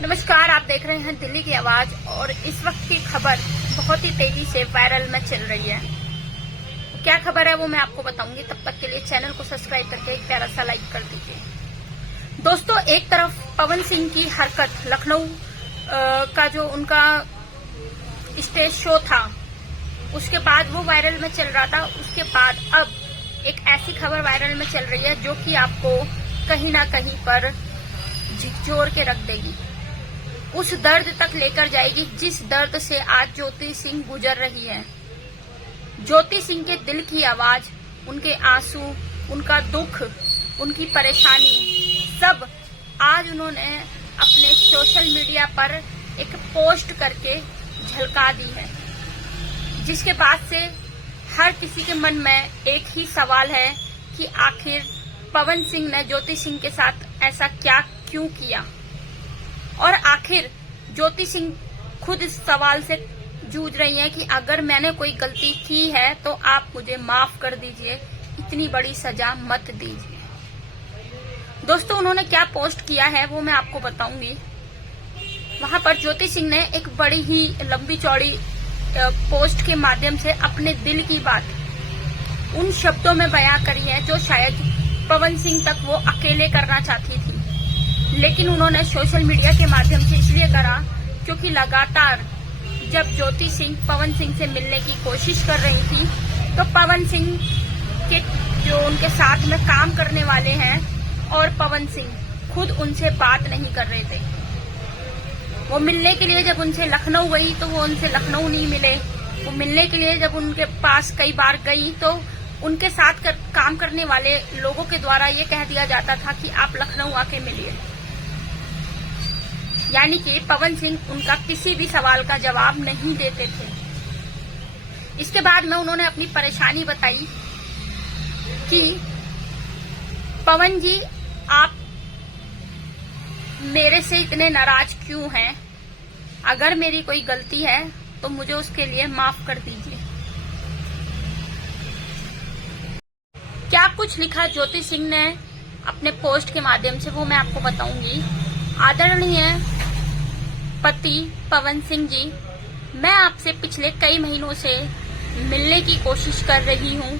नमस्कार, आप देख रहे हैं दिल्ली की आवाज। और इस वक्त की खबर बहुत ही तेजी से वायरल में चल रही है। क्या खबर है वो मैं आपको बताऊंगी। तब तक के लिए चैनल को सब्सक्राइब करके एक प्यारा सा लाइक कर दीजिए। दोस्तों, एक तरफ पवन सिंह की हरकत, लखनऊ का जो उनका स्टेज शो था, उसके बाद वो वायरल में चल रहा था। उसके बाद अब एक ऐसी खबर वायरल में चल रही है जो कि आपको कहीं ना कहीं पर झिकझोर के रख देगी, उस दर्द तक लेकर जाएगी जिस दर्द से आज ज्योति सिंह गुजर रही है। ज्योति सिंह के दिल की आवाज, उनके आंसू, उनका दुख, उनकी परेशानी, सब आज उन्होंने अपने सोशल मीडिया पर एक पोस्ट करके झलका दी है, जिसके बाद से हर किसी के मन में एक ही सवाल है कि आखिर पवन सिंह ने ज्योति सिंह के साथ ऐसा क्या क्यों किया। और आखिर ज्योति सिंह खुद इस सवाल से जूझ रही हैं कि अगर मैंने कोई गलती की है तो आप मुझे माफ कर दीजिए, इतनी बड़ी सजा मत दीजिए। दोस्तों, उन्होंने क्या पोस्ट किया है वो मैं आपको बताऊंगी। वहां पर ज्योति सिंह ने एक बड़ी ही लंबी चौड़ी पोस्ट के माध्यम से अपने दिल की बात उन शब्दों में बयां करी है जो शायद पवन सिंह तक वो अकेले करना चाहती थी, लेकिन उन्होंने सोशल मीडिया के माध्यम से इसलिए करा क्योंकि लगातार जब ज्योति सिंह पवन सिंह से मिलने की कोशिश कर रही थी तो पवन सिंह के जो उनके साथ में काम करने वाले हैं और पवन सिंह खुद उनसे बात नहीं कर रहे थे। वो मिलने के लिए जब उनसे लखनऊ गई तो वो उनसे लखनऊ नहीं मिले। वो मिलने के लिए जब उनके पास कई बार गई तो उनके साथ काम करने वाले लोगों के द्वारा ये कह दिया जाता था कि आप लखनऊ आके मिलिए, यानी कि पवन सिंह उनका किसी भी सवाल का जवाब नहीं देते थे। इसके बाद में उन्होंने अपनी परेशानी बताई कि पवन जी, आप मेरे से इतने नाराज क्यों हैं? अगर मेरी कोई गलती है तो मुझे उसके लिए माफ कर दीजिए। क्या कुछ लिखा ज्योति सिंह ने अपने पोस्ट के माध्यम से वो मैं आपको बताऊंगी। आदरणीय पति पवन सिंह जी, मैं आपसे पिछले कई महीनों से मिलने की कोशिश कर रही हूं।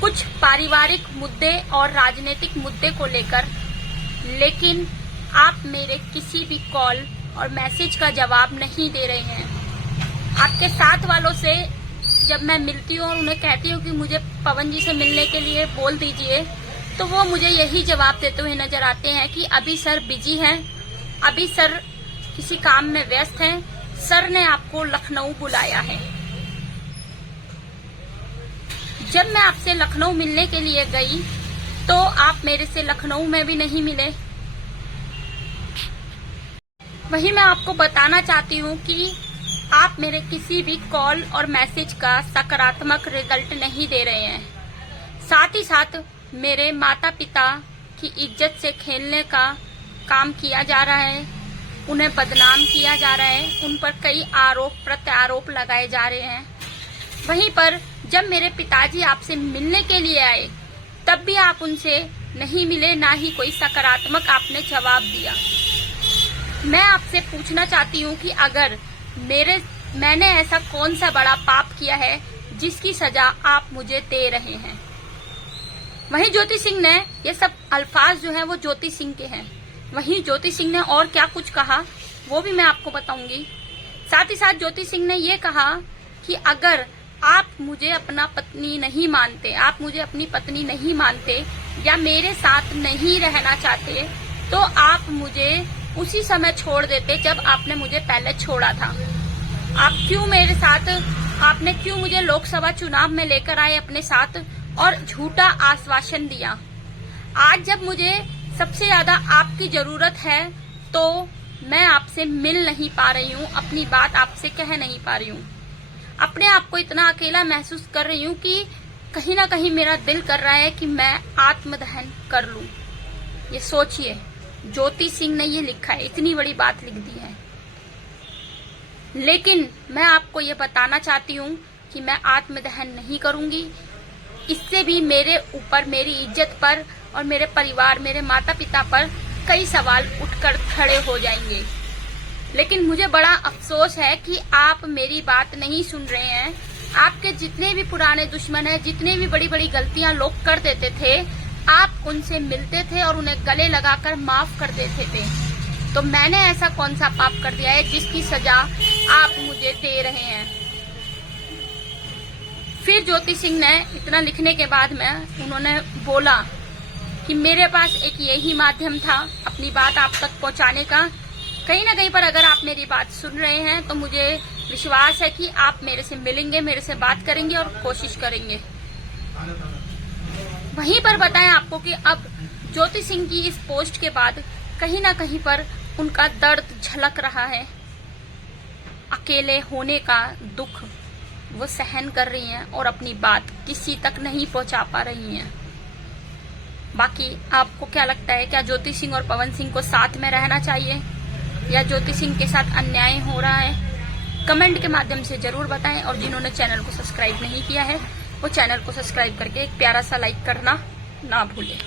कुछ पारिवारिक मुद्दे और राजनीतिक मुद्दे को लेकर, लेकिन आप मेरे किसी भी कॉल और मैसेज का जवाब नहीं दे रहे हैं। आपके साथ वालों से जब मैं मिलती हूँ और उन्हें कहती हूँ कि मुझे पवन जी से मिलने के लिए बोल दीजिए, तो वो मुझे यही जवाब देते हुए नजर आते हैं कि अभी सर बिजी हैं, अभी सर किसी काम में व्यस्त हैं, सर ने आपको लखनऊ बुलाया है। जब मैं आपसे लखनऊ मिलने के लिए गई तो आप मेरे से लखनऊ में भी नहीं मिले। वहीं मैं आपको बताना चाहती हूँ कि आप मेरे किसी भी कॉल और मैसेज का सकारात्मक रिजल्ट नहीं दे रहे हैं। साथ ही साथ मेरे माता पिता की इज्जत से खेलने का काम किया जा रहा है, उन्हें बदनाम किया जा रहा है, उन पर कई आरोप प्रत्यारोप लगाए जा रहे हैं। वहीं पर जब मेरे पिताजी आपसे मिलने के लिए आए तब भी आप उनसे नहीं मिले, ना ही कोई सकारात्मक आपने जवाब दिया। मैं आपसे पूछना चाहती हूँ कि अगर मैंने ऐसा कौन सा बड़ा पाप किया है जिसकी सजा आप मुझे दे रहे हैं। वहीं ज्योति सिंह ने ये सब अल्फाज जो हैं वो ज्योति सिंह के हैं। वहीं ज्योति सिंह ने और क्या कुछ कहा वो भी मैं आपको बताऊंगी। साथ ही साथ ज्योति सिंह ने ये कहा कि अगर आप मुझे अपना पत्नी नहीं मानते, आप मुझे अपनी पत्नी नहीं मानते या मेरे साथ नहीं रहना चाहते तो आप मुझे उसी समय छोड़ देते जब आपने मुझे पहले छोड़ा था। आप क्यों मेरे साथ, आपने क्यों मुझे लोकसभा चुनाव में लेकर आए अपने साथ और झूठा आश्वासन दिया। आज जब मुझे सबसे ज्यादा आपकी जरूरत है तो मैं आपसे मिल नहीं पा रही हूँ, अपनी बात आपसे कह नहीं पा रही हूँ। अपने आप को इतना अकेला महसूस कर रही हूँ कि कहीं ना कहीं मेरा दिल कर रहा है कि मैं आत्मदहन कर लूं। ये सोचिए, ज्योति सिंह ने ये लिखा है, इतनी बड़ी बात लिख दी है। लेकिन मैं आपको ये बताना चाहती हूँ कि मैं आत्मदहन नहीं करूंगी। इससे भी मेरे ऊपर, मेरी इज्जत पर और मेरे परिवार, मेरे माता पिता पर कई सवाल उठकर खड़े हो जाएंगे। लेकिन मुझे बड़ा अफसोस है कि आप मेरी बात नहीं सुन रहे हैं। आपके जितने भी पुराने दुश्मन हैं, जितने भी बड़ी बड़ी गलतियां लोग कर देते थे, आप उनसे मिलते थे और उन्हें गले लगाकर माफ कर देते थे। तो मैंने ऐसा कौन सा पाप कर दिया है जिसकी सजा आप मुझे दे रहे हैं? फिर ज्योति सिंह ने इतना लिखने के बाद में उन्होंने बोला कि मेरे पास एक यही माध्यम था अपनी बात आप तक पहुंचाने का। कहीं ना कहीं पर अगर आप मेरी बात सुन रहे हैं तो मुझे विश्वास है कि आप मेरे से मिलेंगे, मेरे से बात करेंगे और कोशिश करेंगे। वहीं पर बताएं आपको कि अब ज्योति सिंह की इस पोस्ट के बाद कहीं ना कहीं पर उनका दर्द झलक रहा है। अकेले होने का दुख वो सहन कर रही हैं और अपनी बात किसी तक नहीं पहुंचा पा रही हैं। बाकी आपको क्या लगता है, क्या ज्योति सिंह और पवन सिंह को साथ में रहना चाहिए या ज्योति सिंह के साथ अन्याय हो रहा है? कमेंट के माध्यम से जरूर बताएं। और जिन्होंने चैनल को सब्सक्राइब नहीं किया है वो चैनल को सब्सक्राइब करके एक प्यारा सा लाइक करना ना भूलें।